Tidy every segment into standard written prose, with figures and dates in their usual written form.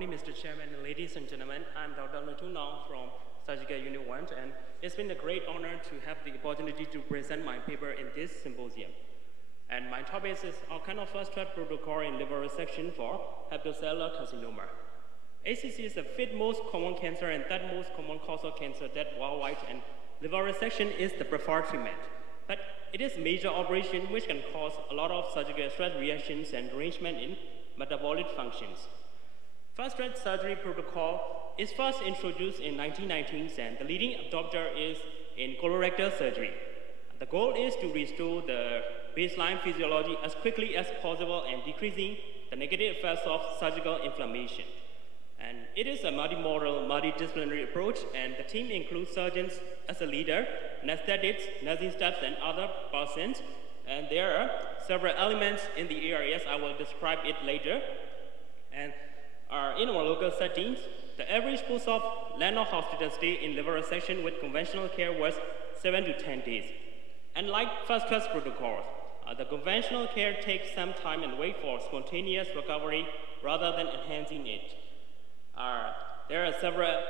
morning, Mr. Chairman, and ladies and gentlemen. I'm Dr. Natunong from Surgical Unit 1, and it's been a great honor to have the opportunity to present my paper in this symposium. And my topic is our kind of fast-track protocol in liver resection for hepatocellular carcinoma. ACC is the fifth most common cancer and third most common cause of cancer death worldwide, and liver resection is the preferred treatment. But it is a major operation which can cause a lot of surgical stress reactions and derangement in metabolic functions. Fast-track surgery protocol is first introduced in 1990s, and the leading adopter is in colorectal surgery. The goal is to restore the baseline physiology as quickly as possible and decreasing the negative effects of surgical inflammation. And it is a multimodal, multidisciplinary approach, and the team includes surgeons as a leader, anesthetics, nursing staff, and other persons. And there are several elements in the areas. I will describe it later. And in our local settings, the average post-op landmark hospital stay in liver resection with conventional care was 7 to 10 days. And like fast-track protocols, the conventional care takes some time and wait for spontaneous recovery rather than enhancing it. There are several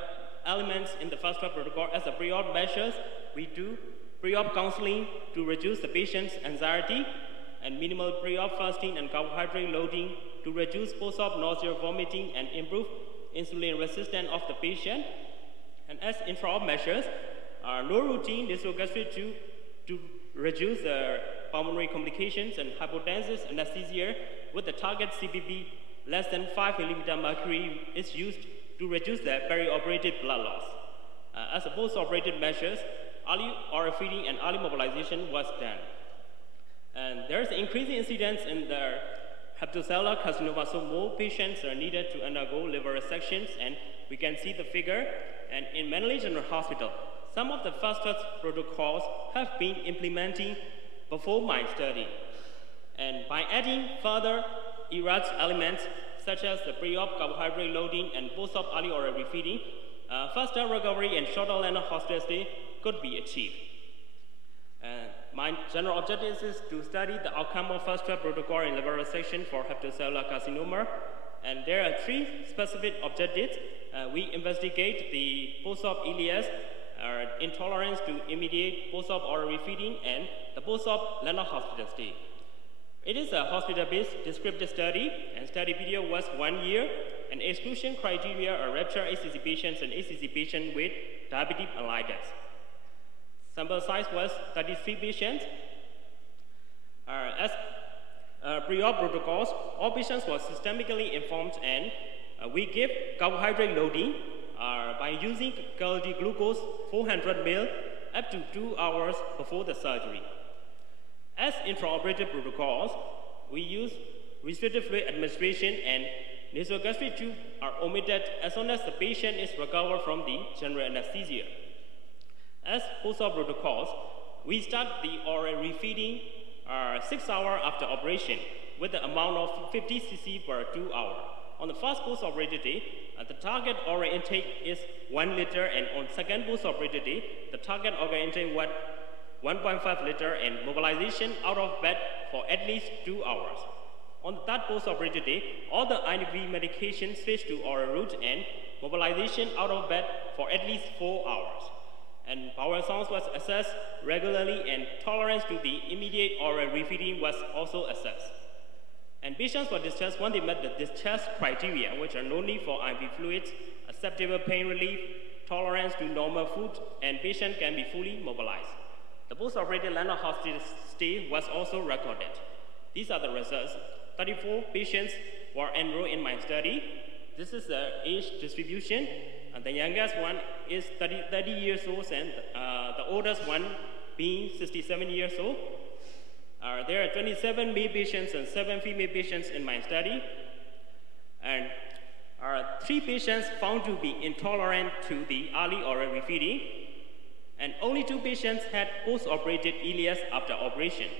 elements in the fast-track protocol. As a pre-op measures, we do pre-op counseling to reduce the patient's anxiety, and minimal pre-op fasting and carbohydrate loading to reduce post-op nausea, vomiting, and improve insulin resistance of the patient. And as intra-op measures, no routine nasogastric to reduce the pulmonary complications and hypotensive anesthesia with the target CPP less than 5 mm mercury is used to reduce the perioperative blood loss. As a post-operative measures, early oral feeding and early mobilization was done. And there is increasing incidence in the hepatocellular carcinoma, so more patients are needed to undergo liver resections, and we can see the figure. And in Manly General Hospital, some of the fast-track protocols have been implementing before my study. And by adding further ERAS elements, such as the pre-op carbohydrate loading and post-op early oral refeeding, faster recovery and shorter landmark hospital stay could be achieved. My general objective is to study the outcome of fast-track protocol in liver resection for hepatocellular carcinoma, and there are 3 specific objectives. We investigate the post-op ileus, intolerance to immediate post-op oral refeeding, and the post-op landmark hospital stay. It is a hospital-based descriptive study, and study period was 1 year, and exclusion criteria are rupture ACC patients and ACC patients with diabetic mellitus. Sample size was 33 patients. As pre-op protocols, all patients were systemically informed, and we give carbohydrate loading by using quality glucose 400 ml up to 2 hours before the surgery. As intraoperative protocols, we use restricted fluid administration, and nasogastric tube are omitted as soon as the patient is recovered from the general anesthesia. As post-op protocols, we start the oral refeeding 6 hours after operation with the amount of 50 cc per 2 hours. On the first post-operative day, the target oral intake is 1 liter, and on second post-operative day, the target oral intake was 1.5 liter, and mobilization out of bed for at least 2 hours. On the third post-operative day, all the IV medications switched to oral route, and mobilization out of bed for at least 4 hours. And bowel sounds was assessed regularly, and tolerance to the immediate oral refeeding was also assessed. And patients were discharged when they met the discharge criteria, which are no need for IV fluids, acceptable pain relief, tolerance to normal food, and patient can be fully mobilized. The post-operative landmark hospital stay was also recorded. These are the results. 34 patients were enrolled in my study. This is the age distribution. And the youngest one is 30 years old, and the oldest one being 67 years old. There are 27 male patients and 7 female patients in my study. And 3 patients found to be intolerant to the early oral refeeding. And only 2 patients had post-operative ileus after operation.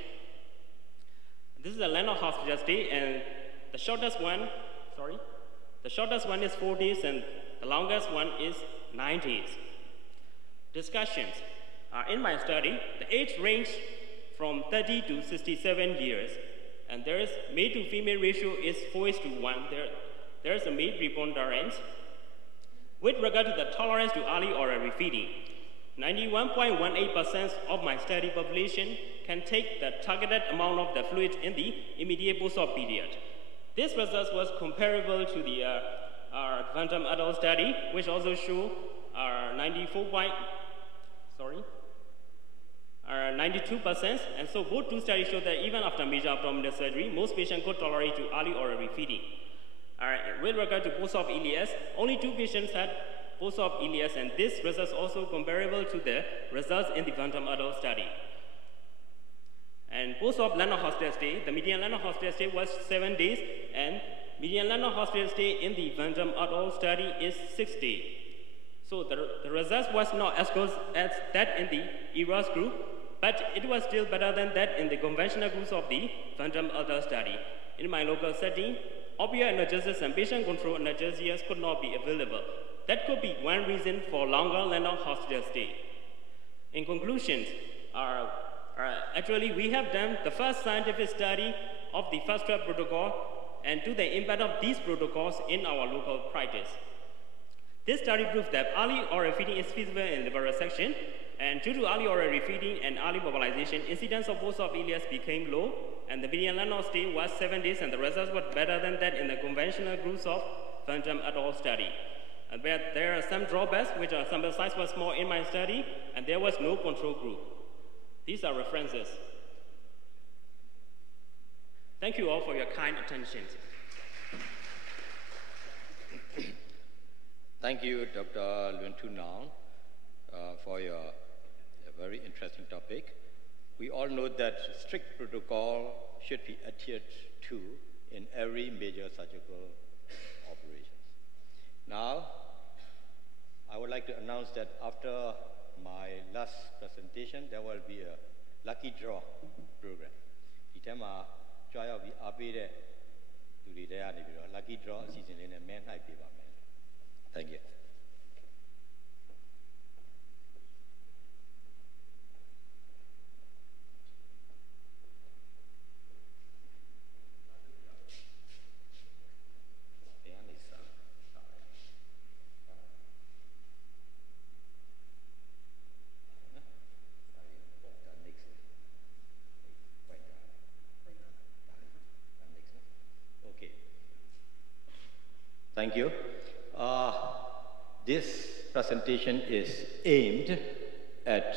This is a landmark hospital stay, and the shortest one is 4 days, and the longest one is 9 days. Discussions. In my study, the age ranged from 30 to 67 years, and there is male to female ratio is 4:1. there is a meat preponderance. With regard to the tolerance to early oral refeeding, 91.18% of my study population can take the targeted amount of the fluid in the immediate post-op period. This result was comparable to the phantom adult study, which also showed 92%, and so both two studies show that even after major abdominal surgery, most patients could tolerate to early oral refeeding. With regard to post-op ileus, only 2 patients had post-op ileus, and this result is also comparable to the results in the phantom adult study. And post-op lano hospital stay, the median lano hospital stay was 7 days, and median lano hospital stay in the phantom adult study is 6 days. So the results was not as good as that in the EROS group, but it was still better than that in the conventional groups of the phantom adult study. In my local setting, opioid analgesics and patient control analgesics could not be available. That could be one reason for longer lano hospital stay. In conclusion, actually we have done the first scientific study of the fast track protocol and to the impact of these protocols in our local practice. This study proved that early oral feeding is feasible in liver resection, and due to early oral refeeding and early mobilization, incidence of post-op ileus became low, and the median lano stay was 7 days, and the results were better than that in the conventional groups of phantom adult study. But there are some drawbacks, which our sample size was small in my study, and there was no control group. These are references. Thank you all for your kind attention. Thank you, Dr. Luan Thu Nong, for your very interesting topic. We all know that strict protocol should be adhered to in every major surgical operations. Now, I would like to announce that after my last presentation, there will be a lucky draw program. Lucky draw season in a man high paper. Thank you. Okay. Thank you. This presentation is aimed at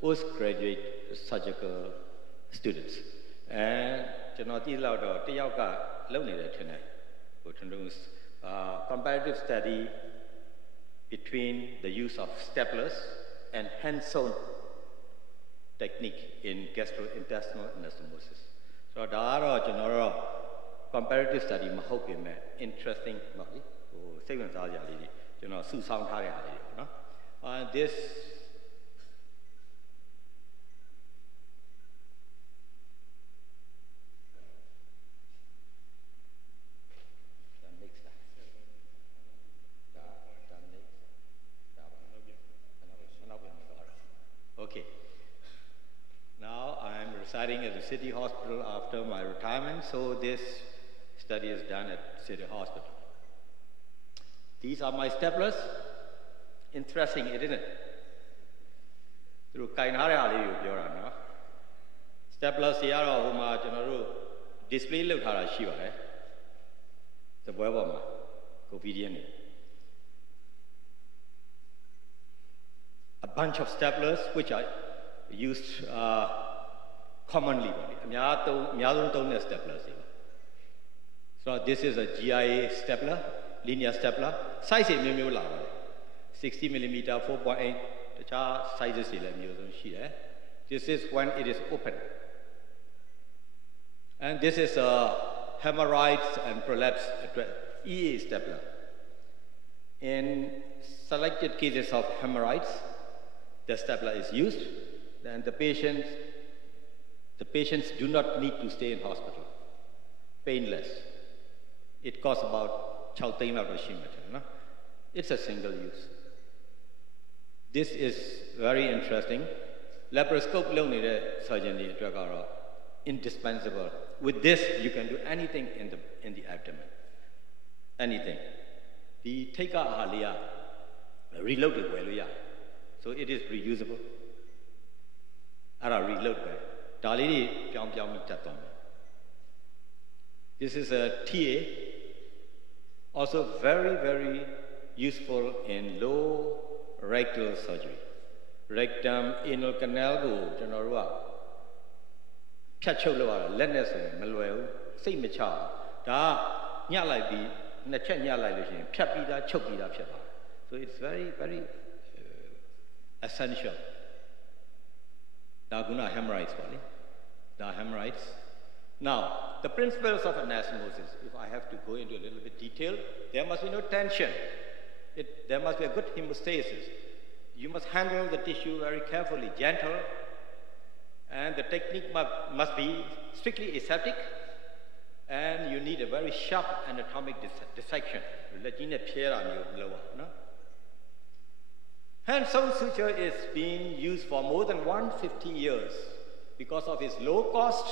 postgraduate surgical students. And comparative study between the use of staplers and hand-sewn technique in gastrointestinal anastomosis. So that's comparative study interesting. This okay. Now I'm residing at the City Hospital after my retirement, so this study is done at City Hospital. These are my staplers. Interesting, isn't it? Through staplers display the web a bunch of staplers which are used commonly. So this is a GIA stapler, linear stapler. Size is 60 millimeter, 4.8. The sizes this is when it is open. And this is a hemorrhoids and prolapse EA stapler. In selected cases of hemorrhoids, the stapler is used. Then the patients do not need to stay in hospital. Painless. It costs about 6 no? It's a single use. This is very interesting. Laparoscope surgery indispensable. With this, you can do anything in the abdomen. anything. The take a reloaded well, so it is reusable. Reload this is a TA, also very useful in low rectal surgery. Rectum anal canal go general Pacholo, Lennes, Maluel, Saint Micha, Da Nyalai, Nachan Nyalai, Chapida, Chokida, Chapa. So it's very essential. Daguna hemorrhoids, the hemorrhoids. Now, the principles of anastomosis, if I have to go into a little bit detail, there must be no tension. There must be a good hemostasis. You must handle the tissue very carefully, gentle, and the technique must be strictly aseptic, and you need a very sharp anatomic dissection. Hand-sewn suture is being used for more than 150 years because of its low cost,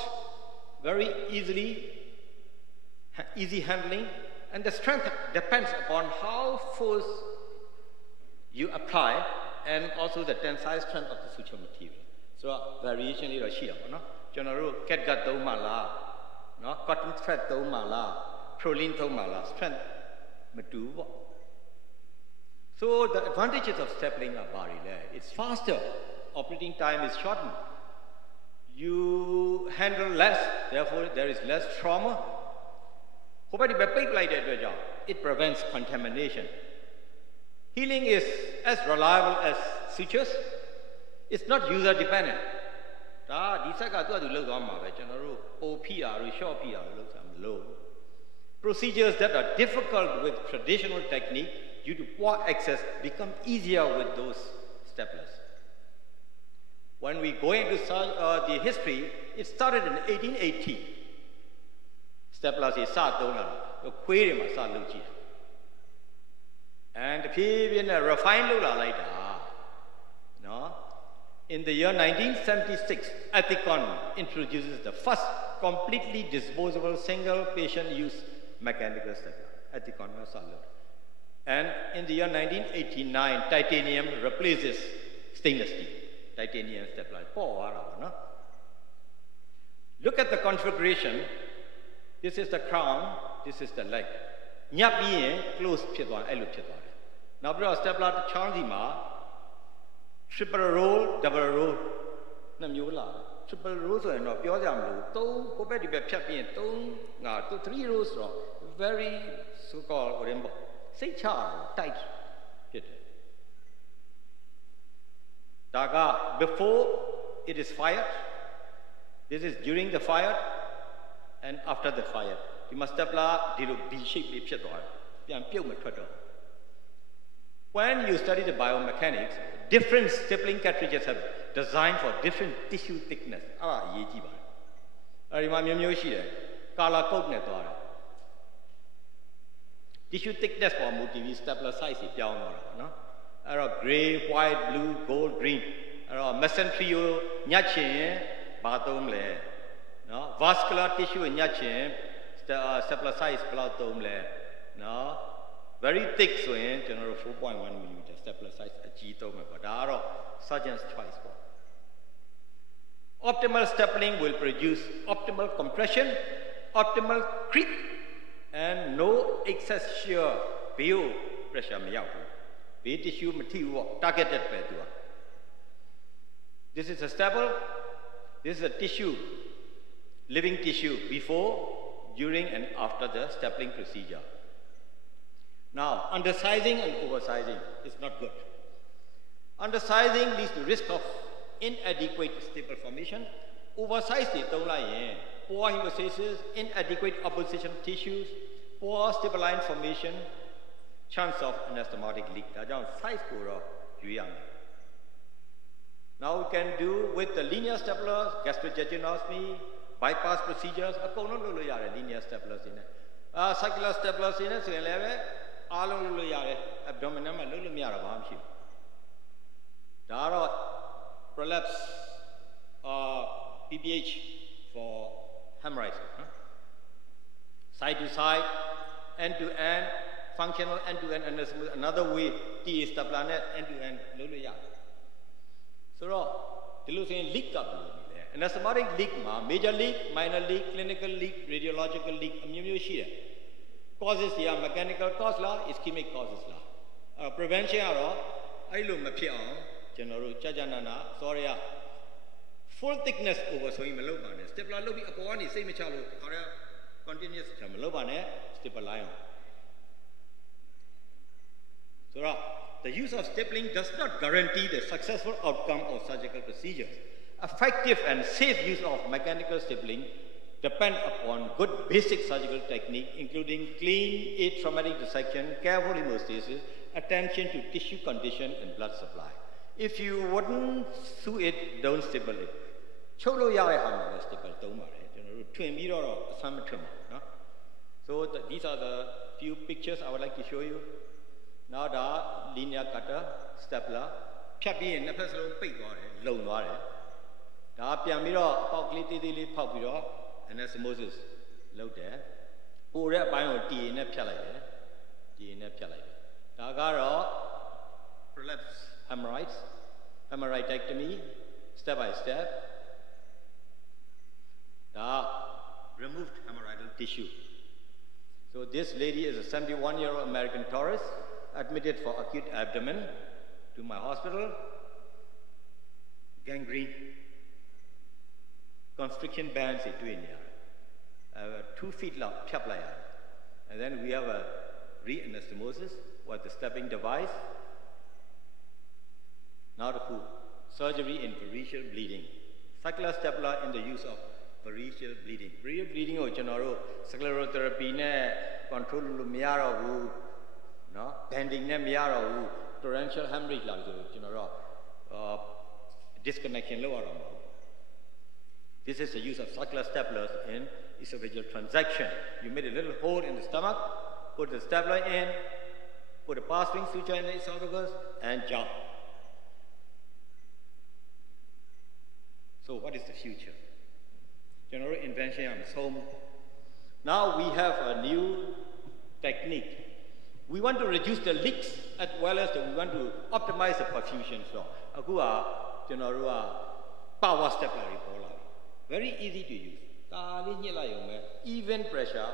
very easy handling, and the strength depends upon how force you apply and also the tensile strength of the suture material. So variation is here, no? General catgut do mala, no? Cotton thread do mala, proline do mala, strength matu. So the advantages of stapling are very rare. It's faster. Operating time is shortened. You handle less, therefore there is less trauma. It prevents contamination. Healing is as reliable as sutures. It's not user dependent. Procedures that are difficult with traditional technique due to poor access become easier with those staplers. When we go into the history, it started in 1880. Staplers is and refined in the year 1976, Ethicon introduces the first completely disposable single patient use mechanical stapler. Ethicon and in the year 1989, titanium replaces stainless steel. Titanium stapler. Look at the configuration. This is the crown, this is the leg. Close now, stapler triple roll, double roll. Triple rows and no pure three rows, very so called say tight. Daga before it is fired. This is during the fire and after the fire. You must stapler D-shape. When you study the biomechanics, different stapling cartridges have designed for different tissue thickness. Color code tissue thickness for multi stapler size is down. Gray, white, blue, gold, green. Mesenterio, nyachin, batom le. Vascular tissue nyachin, stapler size platom le. Very thick, so in general 4.1 millimeter stapler size a G-tome, but surgeon's choice. Optimal stapling will produce optimal compression, optimal creep, and no excess shear, bio pressure. Tissue material targeted. This is a staple. This is a tissue, living tissue before, during, and after the stapling procedure. Now, undersizing and oversizing is not good. Undersizing leads to risk of inadequate staple formation. Oversized poor hemostasis, inadequate opposition of tissues, poor stapline formation, chance of anastomotic leak. Size now we can do with the linear staplers, gastrojejunostomy, bypass procedures, linear staplers in it. Circular staplers in it, so abdominal prolapse PPH for hemorrhoids. Side to side, end-to-end, functional end-to-end understanding. Another way, TA stapler net end-to-end. So, leak up. Anastomotic leak, major leak, minor leak, clinical leak, radiological leak, causes here, mechanical cause la, ischemic causes la. Prevention I look general chajanana, sorry, full thickness over so in Melobane, stapler lobby upon the same chalo, continuous Melobane, stapler lion. So, the use of stapling does not guarantee the successful outcome of surgical procedures. Effective and safe use of mechanical stapling depend upon good basic surgical technique, including clean, atraumatic dissection, careful hemostasis, attention to tissue condition and blood supply. If you wouldn't sew it, don't staple it. Cholo yare hamma staple So these are the few pictures I would like to show you. Now the linear cutter, stapler, chapi and nephews low water. Da piamiro, pockly, popiro, and as Moses low there. Who read by tea in a pellet. Dagaro, prolapse hemorrhoids, hemorrhoidectomy, step by step. Da removed hemorrhoidal tissue. So this lady is a 71-year-old American tourist, admitted for acute abdomen to my hospital, gangrene, constriction bands in 2 feet long, and then we have a re-anastomosis with the stepping device. Now the surgery in variceal bleeding. Circular stapler in the use of variceal bleeding. Variceal bleeding or general sclerotherapy ne control miyaro no bending ne miyaro torrential hemorrhage la general disconnection lower. This is the use of circular staplers in esophageal transection. You made a little hole in the stomach, put the stapler in, put a pass-ring suture in the esophagus, and jump. So what is the future? General invention is home. Now we have a new technique. We want to reduce the leaks as well as we want to optimize the perfusion flow. Power stapler. Very easy to use. Even pressure,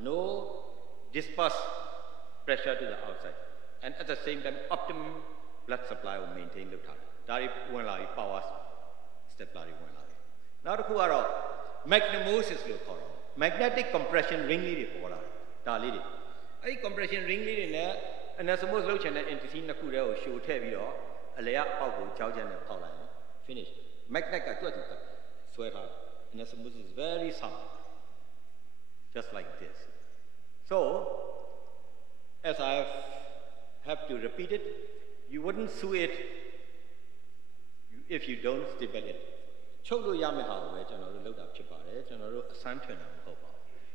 no dispersed pressure to the outside. And at the same time, optimum blood supply will maintain the power stapler. Now the magnemosis magnetic compression ring lead. A compression ring lead and as a most low channel and to see Nakura show Tevio, a layer of Chowjan and Pauline. Finish. Magnetic and as is very sound, just like this. So, as I have to repeat it, you wouldn't sew it if you don't staple it.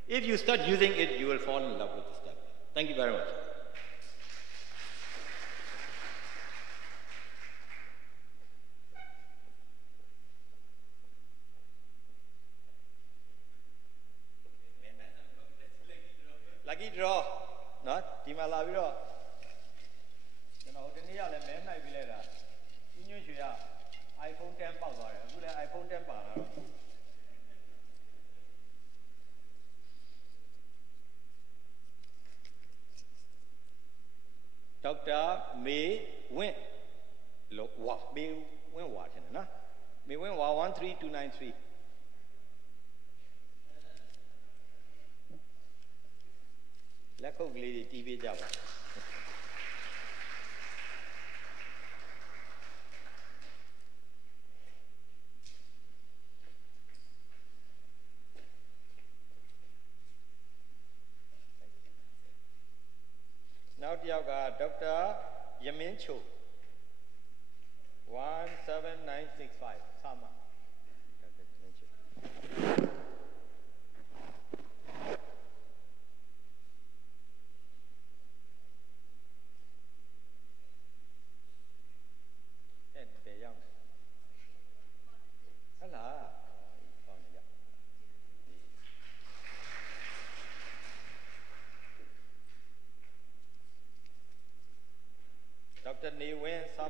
If you start using it, you will fall in love with the step. Thank you very much. Lucky draw, not Timala draw. iPhone 10 iPhone 10 Dr. May went May went what? May went 13293. Let's go to TV job. Now, Dr. Yamin Cho, 17965, Sama.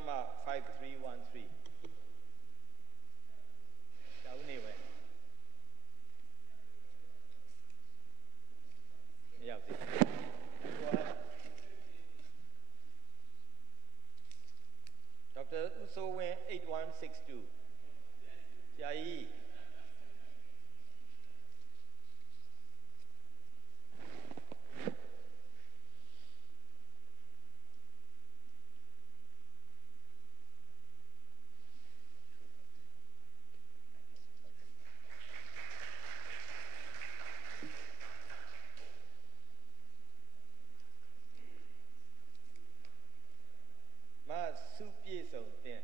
Sama 5313. Anyway. Yeah, go ahead. Dr. Uso Wen 8162. Yai. Ma su pie song ten.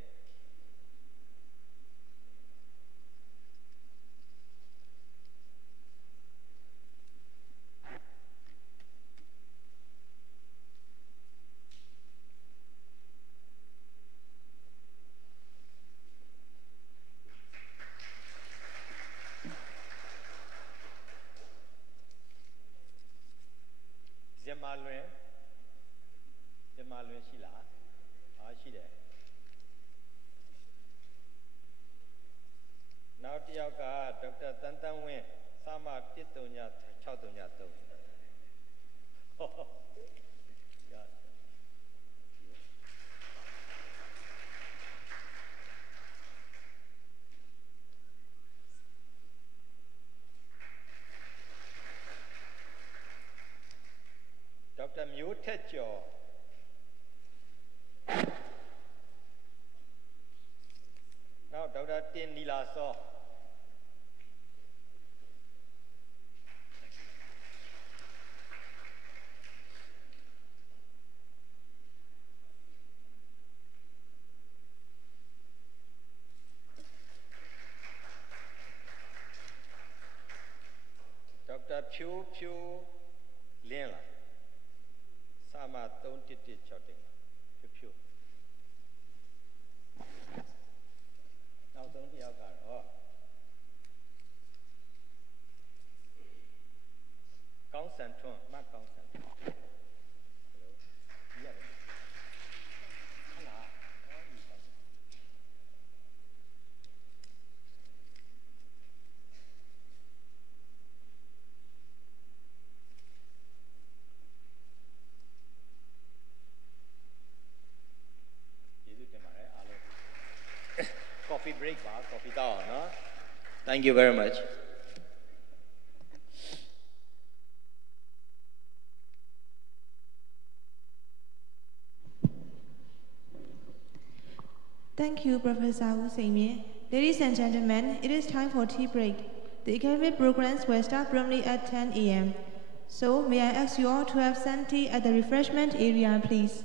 Zemaluen. Zemaluen Shila. Ah, Shida. Now, Dr. Tantan Wen, Sama Titonya, Chautonya. Yeah. Dr. Mu Techo. Now, Dr. Tin Lila Saw. Dr. Pew Lin La. Sama Don Titi Choting. Pew. Now, don't be out there. Oh. Gong San Chun, not Gong San Chun. Hello. Yeah. Hello. Coffee break, coffee down, no? Thank you very much. Thank you, Professor Wu Seimie. Ladies and gentlemen, it is time for tea break. The academic programs will start promptly at 10 a.m. So, may I ask you all to have some tea at the refreshment area, please?